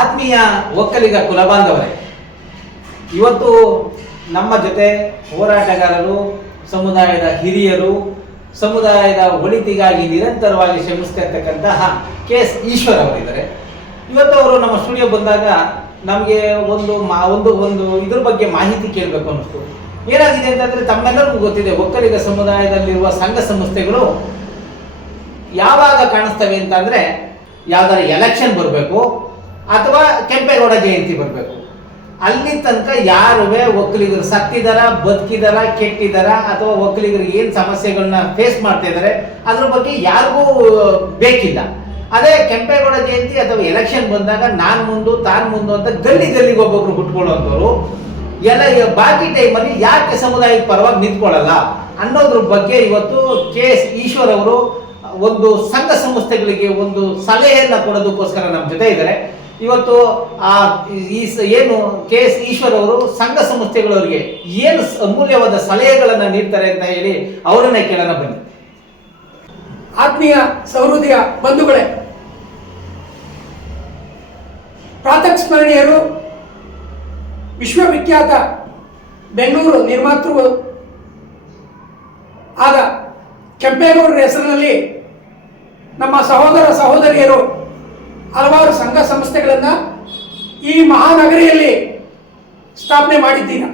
ಆತ್ಮೀಯ ಒಕ್ಕಲಿಗ ಕುಲಬಾಂಧವರೇ, ಇವತ್ತು ನಮ್ಮ ಜೊತೆ ಹೋರಾಟಗಾರರು, ಸಮುದಾಯದ ಹಿರಿಯರು, ಸಮುದಾಯದ ಒಳಿತಿಗಾಗಿ ನಿರಂತರವಾಗಿ ಶ್ರಮಿಸ್ತಾ ಇರ್ತಕ್ಕಂತಹ KS ಈಶ್ವರ್ ಅವರಿದ್ದಾರೆ. ಇವತ್ತು ಅವರು ನಮ್ಮ ಸ್ಟುಡಿಯೋ ಬಂದಾಗ ನಮಗೆ ಒಂದು ಇದ್ರ ಬಗ್ಗೆ ಮಾಹಿತಿ ಕೇಳಬೇಕು ಅನ್ನಿಸ್ತು. ಏನಾಗಿದೆ ಅಂತಂದರೆ, ತಮ್ಮೆಲ್ಲರಿಗೂ ಗೊತ್ತಿದೆ, ಒಕ್ಕಲಿಗ ಸಮುದಾಯದಲ್ಲಿರುವ ಸಂಘ ಸಂಸ್ಥೆಗಳು ಯಾವಾಗ ಕಾಣಿಸ್ತವೆ ಅಂತಂದರೆ, ಯಾವ್ದಾರ ಎಲೆಕ್ಷನ್ ಬರಬೇಕು ಅಥವಾ ಕೆಂಪೇಗೌಡ ಜಯಂತಿ ಬರಬೇಕು. ಅಲ್ಲಿ ತನಕ ಯಾರುವೆ ಒಕ್ಕಲಿಗರು ಸತ್ತಿದಾರ, ಬದುಕಿದಾರ, ಕೆಟ್ಟಿದಾರ, ಅಥವಾ ಒಕ್ಕಲಿಗರಿಗೆ ಏನು ಸಮಸ್ಯೆಗಳನ್ನ ಫೇಸ್ ಮಾಡ್ತಾ ಇದ್ದಾರೆ ಅದ್ರ ಬಗ್ಗೆ ಯಾರಿಗೂ ಬೇಕಿಲ್ಲ. ಅದೇ ಕೆಂಪೇಗೌಡ ಜಯಂತಿ ಅಥವಾ ಎಲೆಕ್ಷನ್ ಬಂದಾಗ ನಾನು ಮುಂದು ತಾನು ಮುಂದು ಅಂತ ಗಲ್ಲಿಗೆ ಒಬ್ಬೊಬ್ರು ಹುಟ್ಕೊಳ್ಳೋಂಥವ್ರು ಎಲ್ಲ ಬಾಕಿ ಟೈಮಲ್ಲಿ ಯಾಕೆ ಸಮುದಾಯದ ಪರವಾಗಿ ನಿಂತ್ಕೊಳ್ಳಲ್ಲ ಅನ್ನೋದ್ರ ಬಗ್ಗೆ ಇವತ್ತು KS ಈಶ್ವರ್ ಅವರು ಒಂದು ಸಂಘ ಸಂಸ್ಥೆಗಳಿಗೆ ಒಂದು ಸಲಹೆಯನ್ನು ಕೊಡೋದಕ್ಕೋಸ್ಕರ ನಮ್ಮ ಜೊತೆ ಇದ್ದಾರೆ. ಇವತ್ತು ಏನು KS ಈಶ್ವರ್ ಅವರು ಸಂಘ ಸಂಸ್ಥೆಗಳವರಿಗೆ ಏನು ಅಮೂಲ್ಯವಾದ ಸಲಹೆಗಳನ್ನು ನೀಡ್ತಾರೆ ಅಂತ ಹೇಳಿ ಅವರನ್ನೇ ಕೇಳೋಣ ಬನ್ನಿ. ಆತ್ಮೀಯ ಸಹೃದಯ ಬಂಧುಗಳೇ, ಪ್ರಾತಃ ಸ್ಮರಣೀಯರು, ವಿಶ್ವವಿಖ್ಯಾತ ಬೆಂಗಳೂರು ನಿರ್ಮಾತೃ ಆದ ಕೆಂಪೇಗೌಡರ ಹೆಸರಿನಲ್ಲಿ ನಮ್ಮ ಸಹೋದರ ಸಹೋದರಿಯರು ಹಲವಾರು ಸಂಘ ಸಂಸ್ಥೆಗಳನ್ನು ಈ ಮಹಾನಗರಿಯಲ್ಲಿ ಸ್ಥಾಪನೆ ಮಾಡಿದ್ದೀರಾ.